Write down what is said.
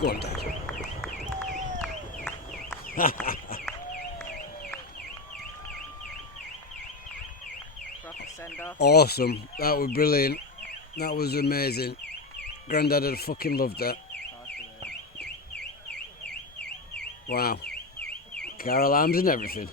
Go on, Dad. Proper send off. Awesome. That was brilliant. That was amazing. Grandad had fucking loved that. Wow. Car alarms and everything.